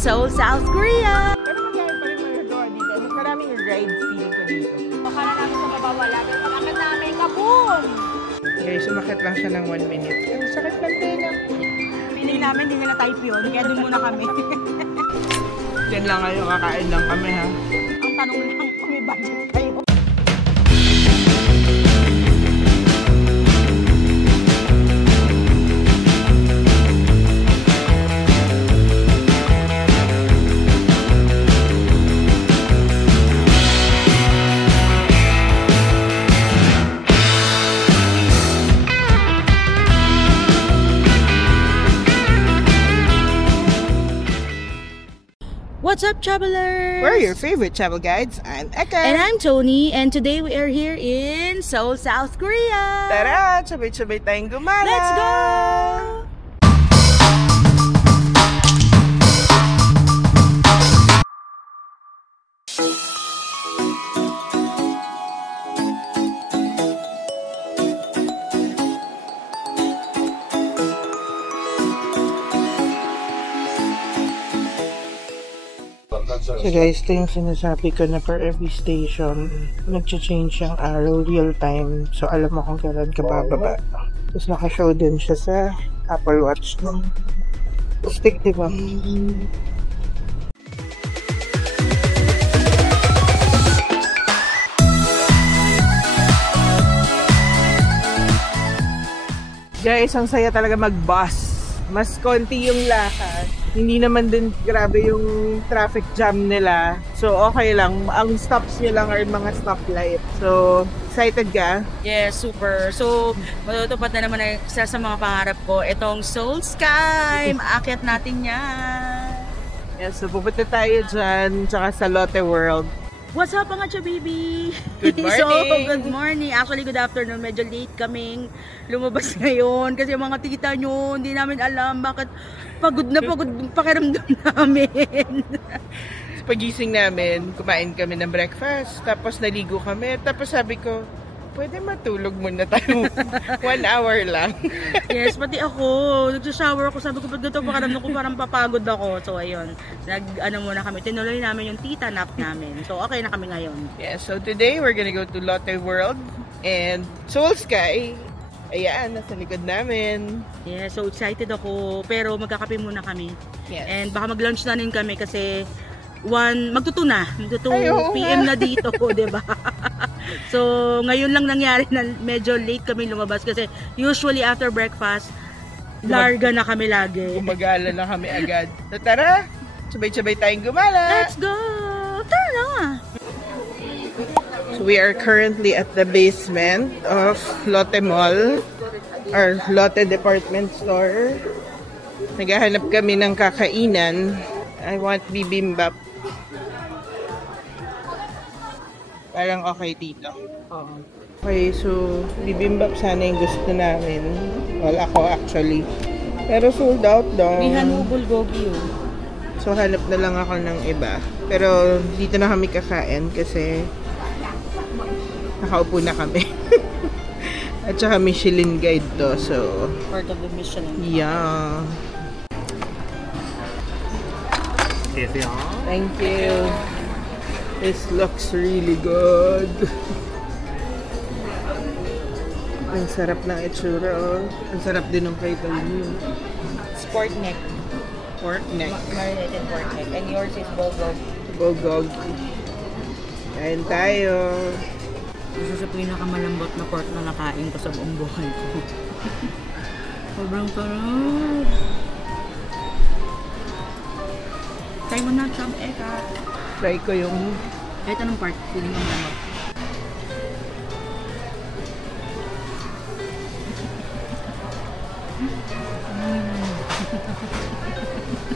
Seoul, South Korea. Pero magkaya pa rin magagawa dito. Mas maraming rides feeling ko dito. Akala namin sa baba wala, pero pag-akit namin, kaboom! Guys, sumakit lang siya ng 1 minute. Ang sakit ng tenga. Feeling namin, hindi nila type yun, kaya dun muna kami. Diyan lang kayo, kakain lang kami ha. Ang tanong lang, kung may budget kayo. What's up, travelers? We're your favorite travel guides. I'm Eka. And I'm Tony, and today we are here in Seoul, South Korea. Tara, sabay-sabay tayong gumala. Let's go! So guys, ito yung sinasabi ko na for every station, nag-change yung arrow real time. So alam mo kung kailan ka bababa. Tapos naka-show din siya sa Apple Watch mo. Stick, diba? Guys, ang saya talaga mag-bus. Mas konti yung lakad. Hindi naman din grabe yung traffic jam nila. So, okay lang. Ang stops nyo lang are mga stoplight. So, excited ka? Yes, super. So, matutupad na naman isa sa mga pangarap ko. Itong Seoul Sky. Maakyat natin yan. Yes, so pupunta tayo dyan. Tsaka sa Lotte World. What's up mga chabibi? Good morning! So, good morning. Actually, good afternoon. Medyo late kaming lumabas ngayon. Kasi yung mga tita nyo, hindi namin alam bakit pagod na pagod pakiramdam namin. Pagising namin, kumain kami ng breakfast. Tapos naligo kami. Tapos sabi ko, pwede matulog muna tayo. 1 hour lang. Yes, pati ako. Nag-shower ako. Sabi ko, ba't ganito pakiramdam ko parang papagod ako. So, ayun. Muna kami. Tinuloy namin yung tita nap namin. So, okay na kami ngayon. Yeah, so today we're gonna go to Lotte World and Seoul Sky. Ayan, nasa likod namin. Yeah, so excited ako. Pero magkakape muna kami. Yes. And baka mag-lunch na rin kami kasi magtuto Ay, PM na dito, diba? So, ngayon lang nangyari na medyo late kami lumabas kasi usually after breakfast, larga na kami lagi. Gumagala na kami agad. So, tara, sabay-sabay tayong gumala. Let's go! Tara na! So, we are currently at the basement of Lotte Mall or Lotte Department Store. Naghahanap kami ng kakainan. I want bibimbap. Parang okay dito. Okay, so bibimbap sana yung gusto namin. Well, ako actually. Pero sold out daw. Bihan mo bulgogi yun. So hanap na lang ako ng iba. Pero dito na kami kakain kasi nakaupo na kami. At saka Michelin guide to. So, Part of the Michelin. yeah. Thank you. This looks really good. Ang sarap ng itsura, oh. Ang sarap din ng kay Tony. Sport neck. Pork neck. Marinated pork neck. And yours is bulgogi. Bulgogi. Kain tayo. Isa sa pinakamalambot na pork na nakain ko sa buong buhay ko. Sobrang sarap. Try mo na, Cham Eka. Try ko yung... Kahit anong part, feeling mo malambot.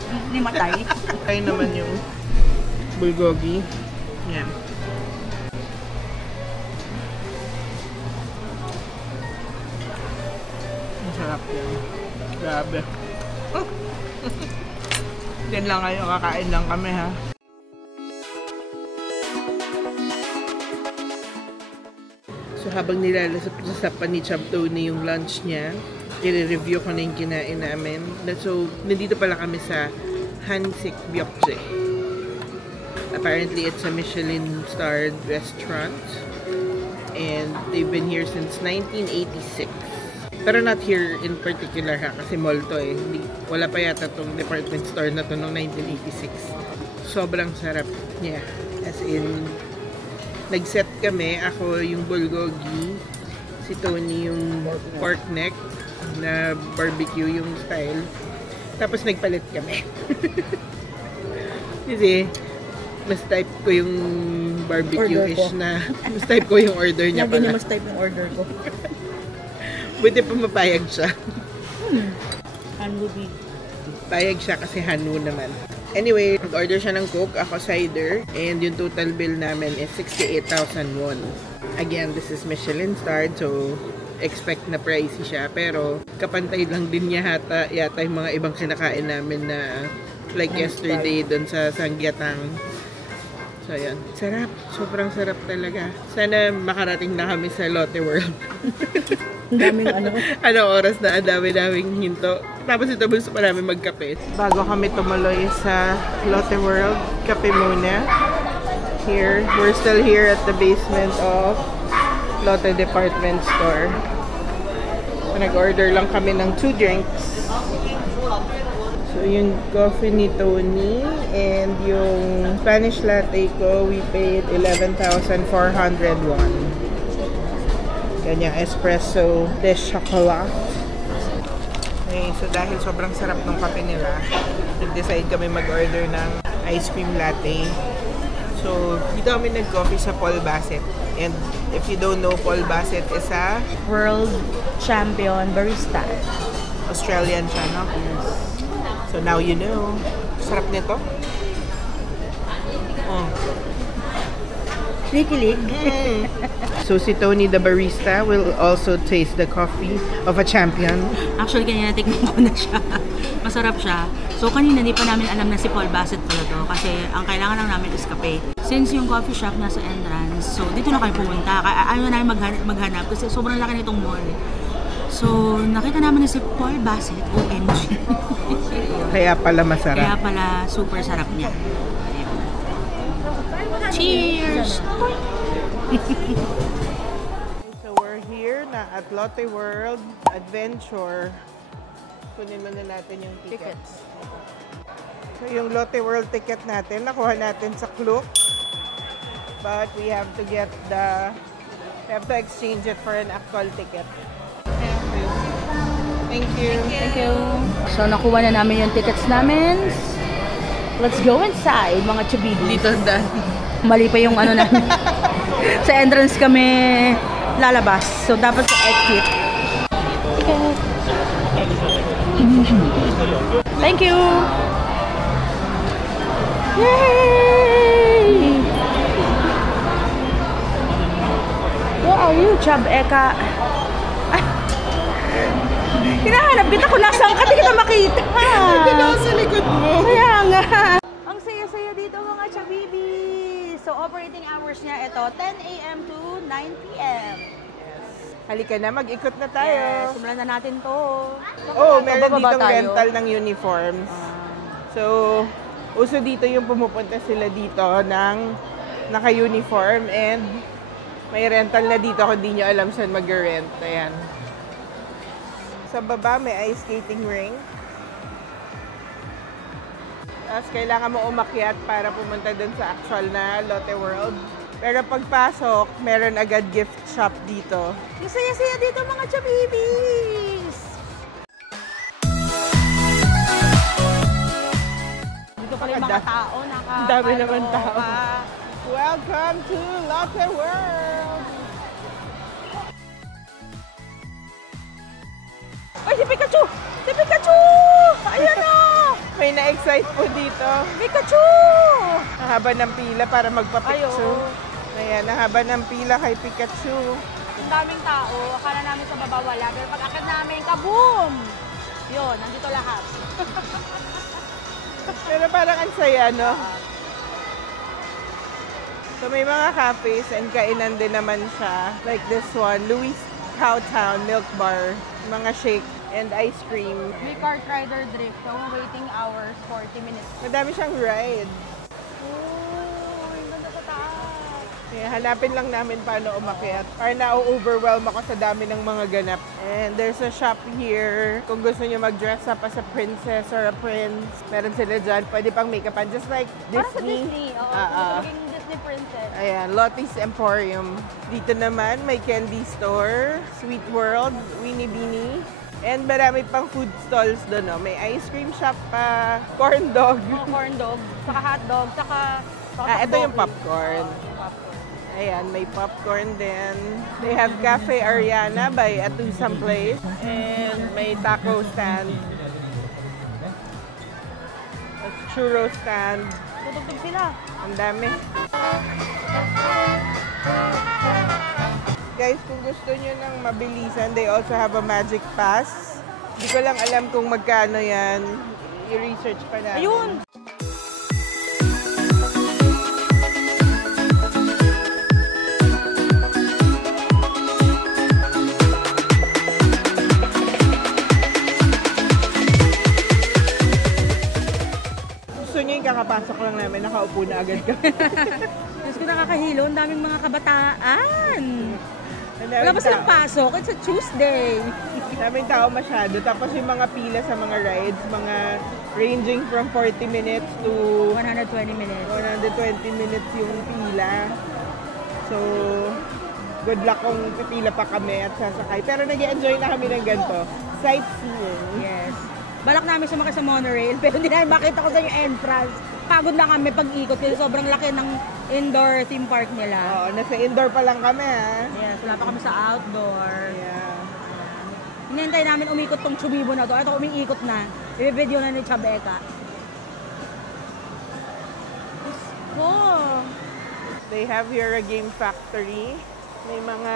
Hindi matay. Try naman yung bulgogi. Yan. Masarap yan. Grabe. Diyan lang kayo, kakain lang kami ha. So habang nilalasapan ni Cham Tony yung lunch niya, i-review ko na yung kinain namin. So, nandito pala kami sa Hansik Byokje. Apparently, it's a Michelin-starred restaurant. And they've been here since 1986. Pero not here in particular ha, kasi mall to eh. Wala pa yata tong department store na to noong 1986. Sobrang sarap niya. As in, nag-set kami. Ako yung bulgogi. Si Tony yung pork neck na barbecue yung style. Tapos nagpalit kami. Kasi, mas type ko yung barbecue-ish na. Mas type ko yung order niya pala. Lagi niya mas type yung order ko. Buti pa mapayag siya. Hanu beef. Payag siya kasi Hanu naman. Anyway, nag-order siya ng Coke, ako cider, and yung total bill namin is 68,000 won. Again, this is Michelin starred, so expect na pricey siya. Pero kapantay lang din niya yata yung mga ibang kinakain namin na like yesterday dun sa Samgyetang. So, ayan. Sarap. Sobrang sarap talaga. Sana makarating na kami sa Lotte World. Ang daming ano. Anong oras na? Ang dami-daming hinto. Tapos ito gusto pa namin magkape. Bago kami tumuloy sa Lotte World, kape muna. Here. We're still here at the basement of Lotte Department Store. So, nag-order lang kami ng 2 drinks. So, yung coffee ni Tony and yung Spanish latte ko, we paid 11,400 won. Ganyang espresso de chocolat. Okay, so dahil sobrang sarap ng kape nila, nag-decide kami mag-order ng ice cream latte. So, dito kami nag-coffee sa Paul Bassett. And if you don't know, Paul Bassett is a World champion barista. Australian siya, no? So now you know. Sarap nito. Oh. Kikilig. So si Tony the barista will also taste the coffee of a champion. Actually, kanina tikman ko na siya. Masarap siya. So kanina di pa namin alam na si Paul Bassett pala to. Kasi ang kailangan lang namin is kape. Since yung coffee shop nasa entrance, so dito na kayo pumunta. Ayaw na namin maghanap kasi sobrang laki nitong mall. So nakita namin na si Paul Bassett, OMG. Kaya pala masarap. Kaya pala super sarap niya. Cheers! So we're here na at Lotte World Adventure. Kunin muna natin yung tickets. So yung Lotte World ticket natin, nakuha natin sa Klook. But we have to exchange it for an actual ticket. Thank you. Thank you. So nakuha na namin yung tickets namin. Let's go inside, mga chubibi. Dito dahil. Mali pa yung ano namin. Sa entrance kami lalabas. So dapat sa exit. Ticket. Thank you. Yay! Where are you, Chab Eka? Hinahanap kita kung nasaan ka, di kita makita. Hindi na sa likod mo. Kaya nga. Ang saya-saya dito mga chabibi. So operating hours niya ito, 10 a.m. to 9 p.m. Halika na, mag-ikot na tayo. Yes, simulan na natin to. Oh, meron ditong rental ng uniforms. So, uso dito yung pumupunta sila dito ng naka-uniform and may rental na dito kung di nyo alam saan mag-rent. Ayan. Sa baba, may ice skating rink. Tapos, kailangan mo umakyat para pumunta dun sa actual na Lotte World. Pero pagpasok, meron agad gift shop dito. Ang saya-saya dito mga chabibis! Dito pala yung mga tao. Ang dami naman tao. Welcome to Lotte World! Ay, si Pikachu! Si Pikachu! Ayan o! May na-excite po dito. Pikachu! Nahaba ng pila para magpa-picture. Ayo. Ayan, nahaba ng pila kay Pikachu. Ang daming tao. Akala namin sa baba wala. Pero pag akit namin, kaboom! Yun, nandito lahat. Pero parang ang saya, no? So may mga cafes and kainan din naman siya. Like this one, Louis Cowtown Milk Bar. Mga shake. and ice cream. May kart rider drift. So, waiting hours, 40 minutes. Madami siyang ride. Oh, ang ganda sa taas. Kaya hanapin lang namin paano umakyat. Para na-overwhelm ako sa dami ng mga ganap. And there's a shop here. Kung gusto nyo mag-dress up as a princess or a prince, meron sila dyan. Pwede pang make-upan. Just like Disney. Para sa Disney. Oo, maging Disney princess. Ayan, Lottie's Emporium. Dito naman, may candy store, Sweet World, Weenie Beanie. And marami pang food stalls doon. No? May ice cream shop pa, corn dog. Oh, corn dog, saka hot dog, saka... Ito yung popcorn. Ayan, may popcorn din. They have Cafe Ariana by Atusam Place. And may taco stand. Churro stand. Tutugtog sila. Ang dami. Guys, kung gusto nyo ng mabilisan, they also have a magic pass. Hindi ko lang alam kung magkano yan. I-research pa namin. Ayun! Gusto nyo yung kakapasok lang namin, nakaupo na agad kami. Diyos ko, nakakahilo. Ang daming mga kabataan. Ang Wala daming pa silang pasok. It's a Tuesday. Daming tao masyado. Tapos yung mga pila sa mga rides, mga ranging from 40 minutes to 120 minutes. 120 minutes yung pila. So, good luck kung pipila pa kami at sasakay. Pero nag-enjoy na kami ng ganito. Sightseeing. Yes. Balak namin sumakay sa monorail, pero hindi namin makita ko sa yung entrance. Pagod na kami pag-ikot kasi sobrang laki ng indoor theme park nila. Oo, nasa indoor pa lang kami ha. Yes, wala pa kami sa outdoor. Yeah. Hinihintay namin umikot tong Chubibo na to. Ito umiikot na. I-video na ni Chabeka. Oh. They have here a game factory. May mga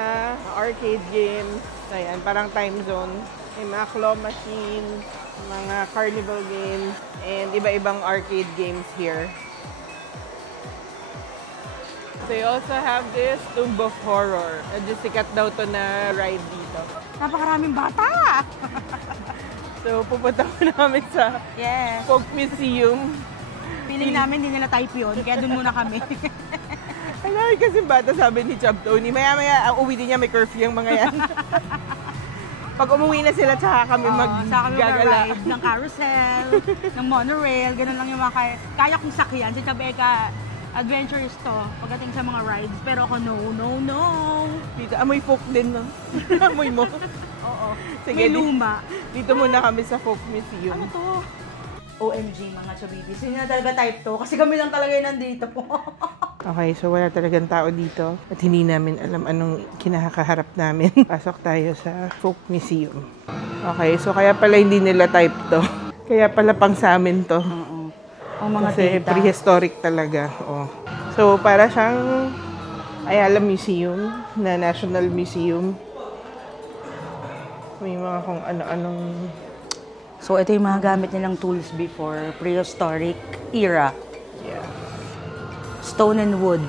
arcade games. Ayan, parang time zone. May mga claw machines, mga carnival games, and iba-ibang arcade games here. They also have this Tomb of Horror. Medyo sikat daw to na ride dito. Napakaraming bata! So, pupunta ko namin sa Yes. Folk Museum. Feeling namin hindi nila type yun, kaya dun muna kami. Ay, dami kasi bata, sabi ni Chab Tony. Maya-maya, ang uwi din niya, may curfew yung mga yan. Pag umuwi na sila, tsaka kami Saka kami maggagala. mag-ride ng carousel, ng monorail, ganun lang yung mga kaya kong sakyan. Si Chabeka, adventurous to pagdating sa mga rides. Pero ako, no. Dito, amoy folk din, no? Amoy mo. Oo. Sige, May luma. Dito muna kami sa Folk Museum. Ano to? OMG mga Chabibis. Hindi na talaga type to kasi kami lang talaga yung nandito po. Okay, so wala talagang tao dito at hindi namin alam anong kinakaharap namin. Pasok tayo sa Folk Museum. Okay, so kaya pala hindi nila type to. Kaya pala pang sa amin to. Ang mga Kasi tita. prehistoric talaga. Oh. So para siyang Ayala Museum na National Museum. May mga kung ano-anong... So ito yung mga gamit nilang tools before prehistoric era. Yeah. Stone and wood.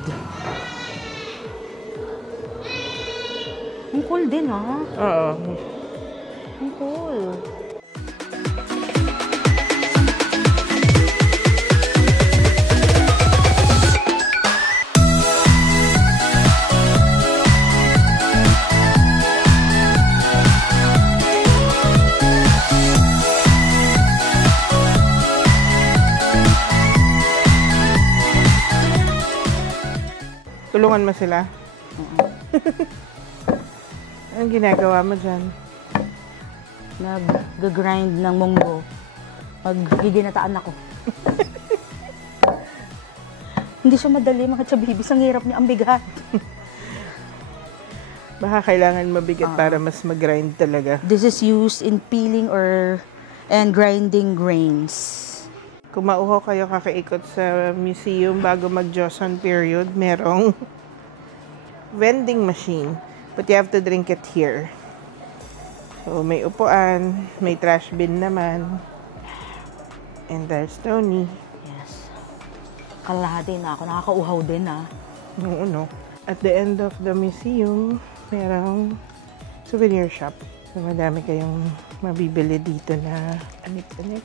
Ang cool din, ha? Oo. Ang cool. Tulungan mo sila? Anong ginagawa mo dyan? Nag-grind ng munggo. Mag-giginataan ako. Hindi siya madali, mga Chabibis. Ang hirap niya, ang bigat. Baka kailangan mabigat para mas mag-grind talaga. This is used in peeling and grinding grains. Kung mauho kayo kakaikot sa museum bago mag-Joseon period, merong vending machine. But you have to drink it here. So, may upuan, may trash bin naman. And there's Tony. Yes. Kalahati na ako. Nakakauhaw din, ha? No. At the end of the museum, merong souvenir shop. So, madami kayong mabibili dito na anip-anip.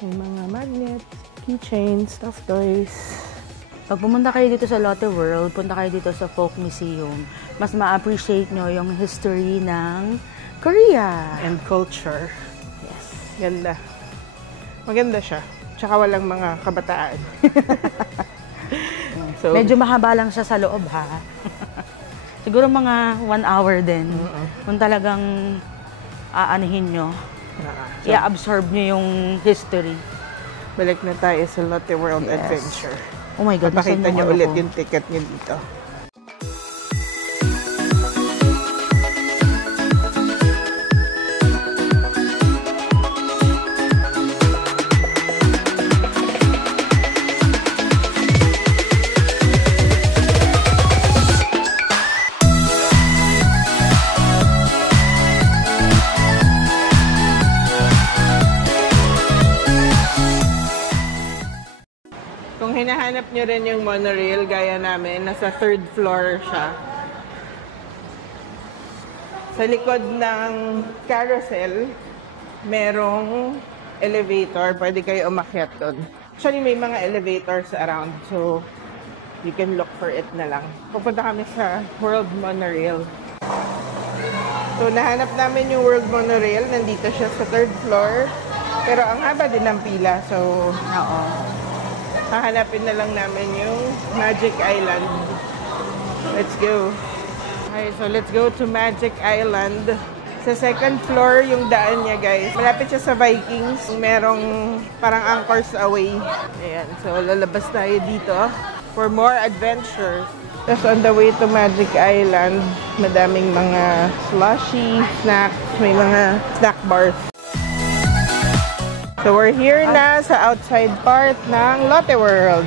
May mga magnets, keychains, stuffed toys. Pag pumunta kayo dito sa Lotte World, punta kayo dito sa Folk Museum, mas ma-appreciate nyo yung history ng Korea. And culture. Yes. Ganda. Maganda siya. Tsaka walang mga kabataan. So, medyo mahaba lang siya sa loob, ha? Siguro mga 1 hour din. Kung talagang aanihin nyo, i-absorb nyo yung history. Balik na tayo sa Lotte World Adventure. Oh my God, papakita nyo ulit yung ticket nyo dito. Kung hinahanap nyo rin yung monorail, gaya namin, nasa 3rd floor siya. Sa likod ng carousel, merong elevator. Pwede kayo umakyat doon. Actually, may mga elevators around, so you can look for it na lang. Pupunta kami sa World Monorail. So, nahanap namin yung World Monorail. Nandito siya sa 3rd floor. Pero ang haba din ng pila, so hahanapin na lang namin yung Magic Island. Let's go. Okay, so let's go to Magic Island. Sa 2nd floor yung daan niya, guys. Malapit siya sa Vikings. Merong parang anchors away. Ayan, so lalabas tayo dito for more adventures. Tapos on the way to Magic Island, madaming mga slushy, snacks, may mga snack bars. So we're here na sa outside part ng Lotte World.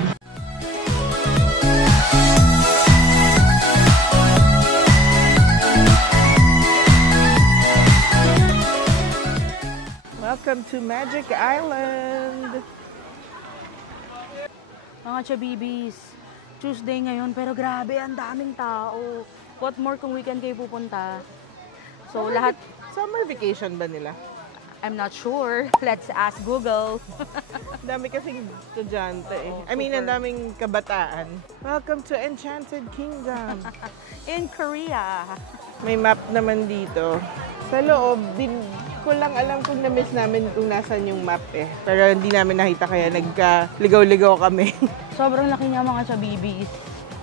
Welcome to Magic Island! Mga chabibis, Tuesday ngayon, pero grabe, ang daming tao. What more kung weekend kayo pupunta? So lahat... Summer vacation ba nila? I'm not sure. Let's ask Google. Dami kasing estudyante eh. I mean, ang daming kabataan. Welcome to Enchanted Kingdom. In Korea. May map naman dito. Sa loob, din ko lang alam kung na-miss namin kung nasan yung map eh. Pero hindi namin nakita kaya nagka-ligaw-ligaw kami. Sobrang laki niya mga chabibis.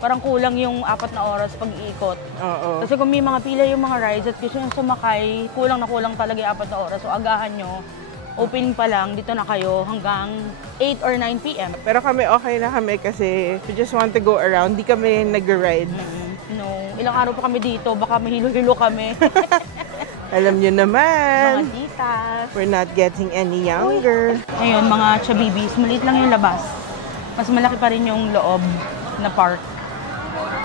Parang kulang yung 4 na oras pag-iikot. Oo. Kasi kung may mga pila yung mga rides at gusto nyo sumakay, kulang na kulang talaga yung 4 na oras. So agahan nyo, opening pa lang, dito na kayo hanggang 8 or 9 p.m. Pero kami okay na kami kasi we just want to go around. Di kami nag-ride. No, ilang araw pa kami dito, baka mahilo-hilo kami. Alam nyo naman. Mga titas. We're not getting any younger. Ngayon, mga chabibis, maliit lang yung labas. Mas malaki pa rin yung loob na park.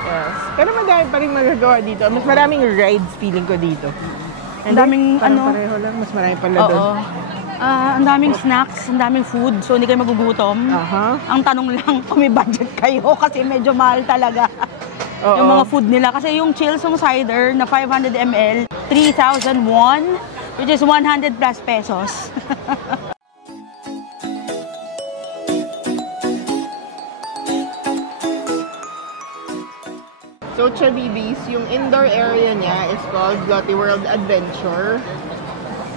Yes. Pero madami pa rin magagawa dito. Mas maraming rides feeling ko dito. Ang daming pareho lang. Mas marami pala doon. Oo. Ang daming snacks, ang daming food. So, hindi kayo magugutom. Ang tanong lang kung may budget kayo kasi medyo mahal talaga. Yung mga food nila. Kasi yung Chilsung cider na 500 ml, 3,000 won, which is 100 plus pesos. So, Chabibis, yung indoor area niya is called Lotte World Adventure.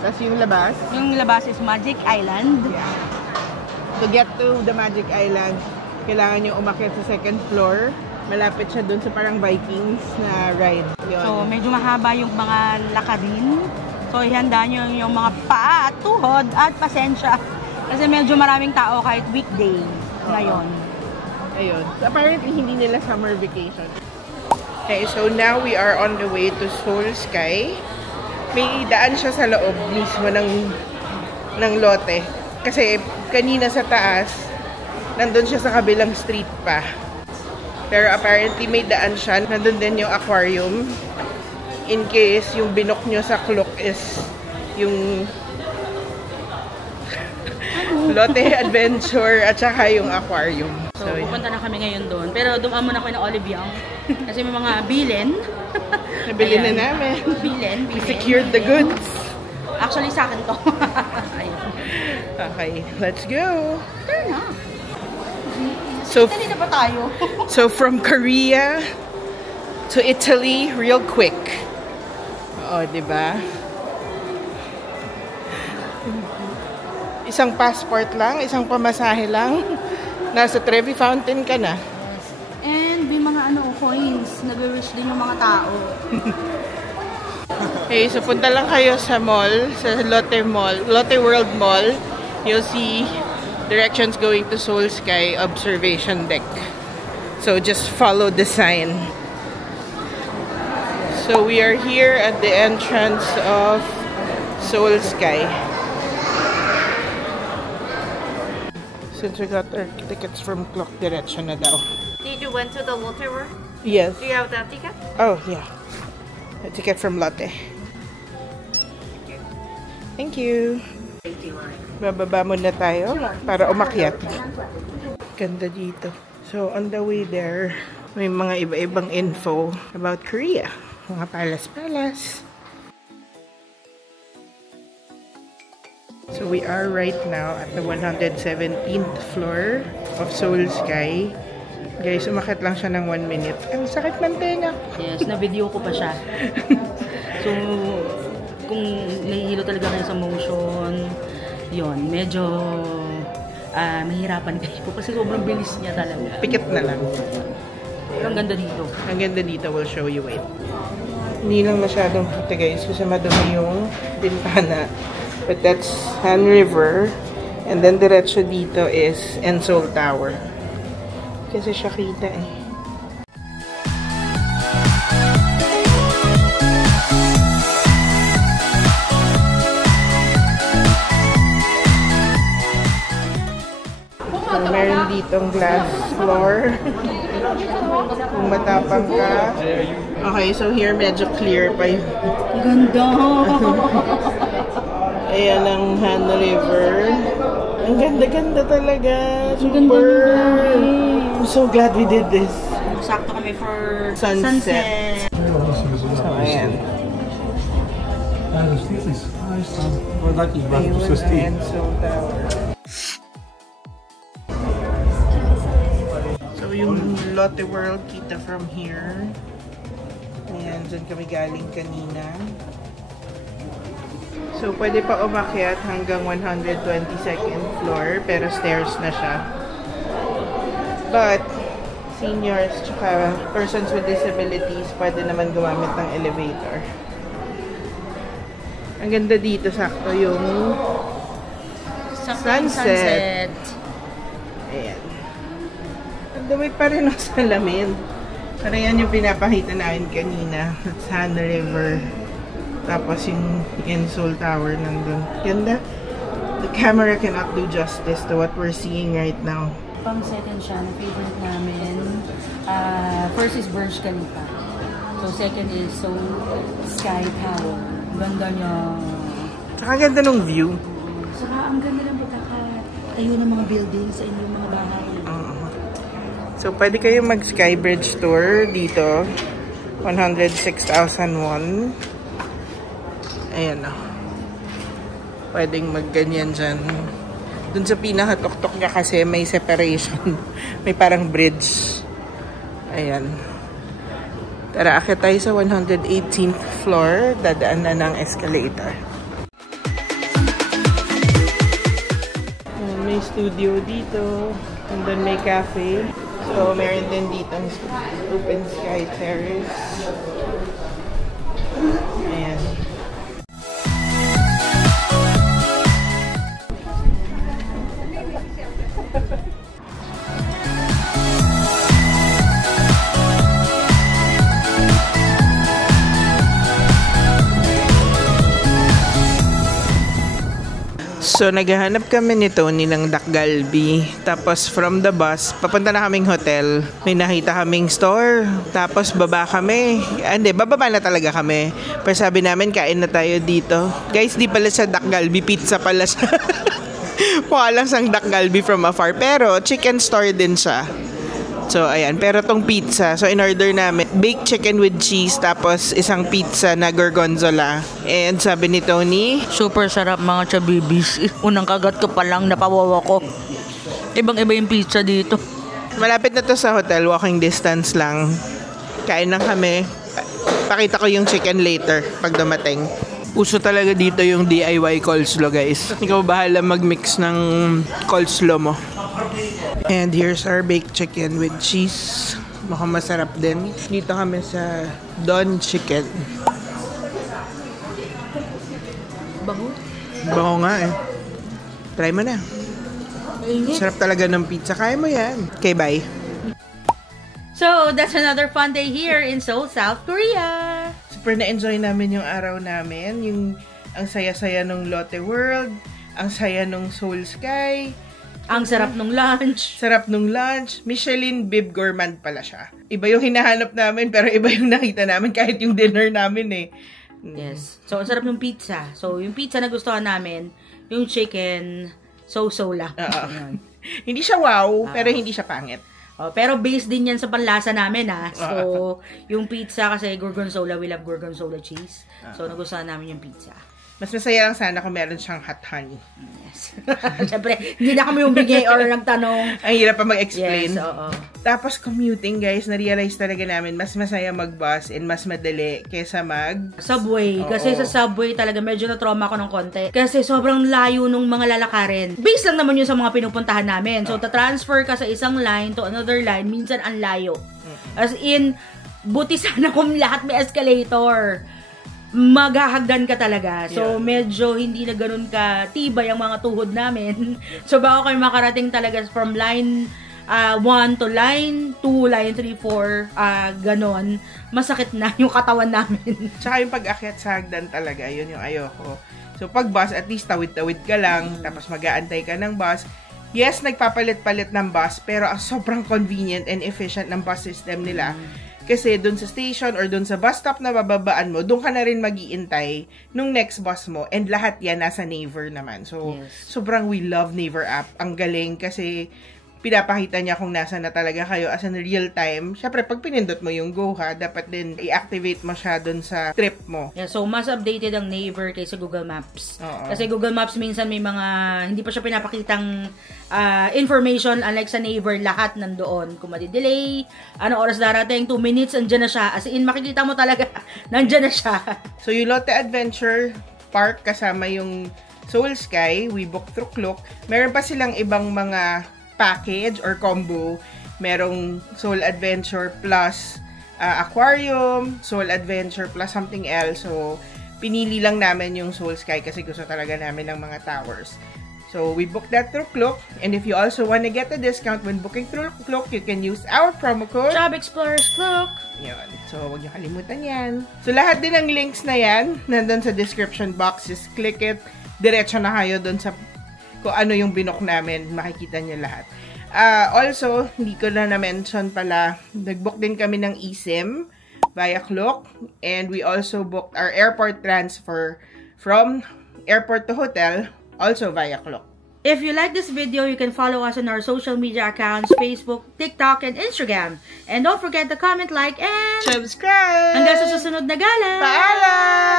Tapos yung labas? Yung labas is Magic Island. Yeah. To get to the Magic Island, kailangan nyo umakyat sa 2nd floor. Malapit siya dun sa parang Vikings na ride. Yun. So, medyo mahaba yung mga lakadin. So, ihanda nyo yung mga paa, tuhod at pasensya. Kasi medyo maraming tao kahit weekday ngayon. Ayun. So, apparently, hindi nila summer vacation. Okay, so now we are on the way to Seoul Sky. May daan siya sa loob mismo ng Lotte. Kasi kanina sa taas, nandun siya sa kabilang street pa. Pero apparently may daan siya. Nandun din yung aquarium. In case yung binok nyo sa clock is yung Lotte Adventure at saka yung aquarium. So, pupunta na kami ngayon doon. Pero dumaan muna ako ng Olive Young. Kasi may mga bilin. Nabili na namin. Bilin. We secured the goods. Actually, sa akin to. Ayun. Okay, let's go. Turn na. So, Italy na ba tayo? so from Korea to Italy real quick. Oh, diba? Isang passport lang, isang pamasahe lang. Nasa Trevi Fountain ka na. And may mga coins. Nag-wish din yung mga tao. Okay, so punta lang kayo sa mall, sa Lotte Mall, Lotte World Mall. You'll see directions going to Seoul Sky Observation Deck. So just follow the sign. So we are here at the entrance of Seoul Sky. Since we got our tickets from Clock Direction na daw. Did you went to the Lotte World? Yes. Do you have that ticket? Oh, yeah. A ticket from Lotte. Thank you. Bababa muna tayo para umakyat. Ganda dito. So, on the way there, may mga iba-ibang info about Korea. Mga palace-palace. So, we are right now at the 117th floor of Seoul Sky. Guys, umakyat lang siya ng 1 minute. Ang sakit ng tenga. Yes, na-video ko pa siya. So, kung nahihilo talaga kayo sa motion, yun, medyo mahirapan kayo kasi sobrang bilis niya talaga. Pikit na lang. Pero ang ganda dito. Ang ganda dito, we'll show you, wait. Hindi lang masyadong kita guys kasi madumi yung bintana. But that's Han River. And then diretso dito is Seoul Tower. Kasi siya kita eh. So, meron ditong glass floor. Kung matapang ka. Okay, so here medyo clear pa yung... Ganda! Ayan ang Han River. Ang ganda-ganda talaga. Super! I'm so glad we did this. Sakto kami for Sunset. So, ayan. Ayun ang Seoul Tower. So, yung Lotte World, kita from here. Ayan, dyan kami galing kanina. So, pwede pa umakyat hanggang 122nd floor, pero stairs na siya. But, seniors tsaka persons with disabilities, pwede naman gumamit ng elevator. Ang ganda dito, sakto yung sunset. Ayan. Ang dumi pa rin ng salamin. Pero yan yung pinapakita namin kanina. That's Han River. Tapos yung Seoul Tower nandun. Ganda. The camera cannot do justice to what we're seeing right now. Pang second siya, na favorite namin. First is Burj Khalifa. So second is Seoul Sky Tower. Ganda niya. Saka ganda ng view. Saka ang ganda ng pagkakatayo ng mga buildings sa inyong mga bahay. So pwede kayo mag Skybridge tour dito. 106,000 won. Ayan o. Pwedeng magganyan dyan. Dun sa pinakatuktok niya kasi may separation. May parang bridge. Ayan. Tara, akit tayo sa 118th floor. Dadaan na ng escalator. May studio dito. And then may cafe. So, meron din dito ang Open Sky Terrace. Ayan. So, naghahanap kami nito nilang Dakgalbi. Tapos, from the bus, papunta na kaming hotel. May nakita kaming store. Tapos, baba kami. Hindi, bababa na talaga kami. Pero sabi namin, kain na tayo dito. Guys, di pala siya Dakgalbi. Pizza pala siya. Mukha lang sang Dakgalbi from afar. Pero, chicken store din siya. So, ayan. Pero tong pizza, so in-order namin, baked chicken with cheese, tapos isang pizza na gorgonzola. And sabi ni Tony, Super sarap mga chabibis. Unang kagat ko pa lang, napawawa ko. Ibang-iba yung pizza dito. malapit na to sa hotel, walking distance lang. Kain lang kami. Pakita ko yung chicken later pag dumating. Uso talaga dito yung DIY coleslaw, guys. Ikaw bahala mag-mix ng coleslaw mo. And here's our baked chicken with cheese. Mukhang masarap din. Dito kami sa Don Chicken. Bango? Bango nga eh. Try mo na. Sarap talaga ng pizza. Kaya mo yan. Okay, bye. So, that's another fun day here in Seoul, South Korea. Super na-enjoy namin yung araw namin. Ang saya-saya ng Lotte World. Ang saya ng Seoul Sky. Ang sarap nung lunch. Sarap nung lunch. Michelin Bib Gourmand pala siya. Iba yung hinahanap namin, pero iba yung nakita namin kahit yung dinner namin eh. Yes. So, ang sarap ng pizza. So, yung pizza na gustuhan namin, yung chicken, so-so lang. Hindi siya wow, pero hindi siya pangit. Oh, pero based din yan sa panlasa namin, ha. So, yung pizza kasi gorgonzola, we love gorgonzola cheese. So, nagustuhan namin yung pizza. Mas masaya lang sana kung meron siyang hot honey. Yes. Siyempre, hindi na kami umbigay or nagtanong. Ang hirap pa mag-explain. Yes, oo. Tapos commuting, guys, na-realize talaga namin, mas masaya mag-bus and mas madali kesa Subway. Oo. Kasi sa subway talaga medyo na-trauma ko ng konti. Kasi sobrang layo nung mga lalakarin. Base lang naman yun sa mga pinupuntahan namin. So, ta-transfer ka sa isang line to another line, minsan ang layo. As in, buti sana kung lahat may escalator. Maghahagdan ka talaga. So, medyo hindi na ganun ka tibay ang mga tuhod namin. So, bago kayo makarating talaga from line 1 to line 2, line 3, 4, ganon, masakit na yung katawan namin. Tsaka yung pag-akyat sa hagdan talaga, yun yung ayoko. So, pag bus, at least tawid-tawid ka lang, tapos mag-aantay ka ng bus. Yes, nagpapalit-palit ng bus, pero sobrang convenient and efficient ng bus system nila. Kasi dun sa station or dun sa bus stop na bababaan mo, dun ka na rin mag-iintay nung next bus mo. And lahat yan nasa Naver naman. So, sobrang we love Naver app. Ang galing kasi pinapakita niya kung nasa na talaga kayo as in real time. Siyempre, pag pinindot mo yung Go ha, dapat din i-activate mo siya dun sa trip mo. Yeah, so, mas updated ang Naver kaysa Google Maps. Oo. Kasi Google Maps minsan may mga, hindi pa siya pinapakitang information, unlike sa Naver, lahat nandoon. Kung madi-delay, ano oras darating, 2 minutes, andyan na siya. As in, makikita mo talaga, nandyan na siya. So, yung Lotte Adventure Park kasama yung Seoul Sky, we booked through Klook. Meron pa silang ibang mga package or combo. Merong Seoul Adventure plus aquarium, Seoul Adventure plus something else. So, pinili lang namin yung Seoul Sky kasi gusto talaga namin ng mga towers. So, we booked that through Klook. And if you also want to get a discount when booking through Klook, you can use our promo code Job Explorers Klook. Yun. So, huwag niyo kalimutan yan. So, lahat din ng links na yan, nandun sa description box. Just click it. Diretso na kayo dun sa kung ano yung binook namin. Makikita niyo lahat. Also, hindi ko na na-mention pala, nag-book din kami ng eSIM via Klook. And we also booked our airport transfer from airport to hotel also via Klook. If you like this video, you can follow us on our social media accounts, Facebook, TikTok, and Instagram. And don't forget to comment, like, and Subscribe! hanggang sa susunod na gala! Paalam!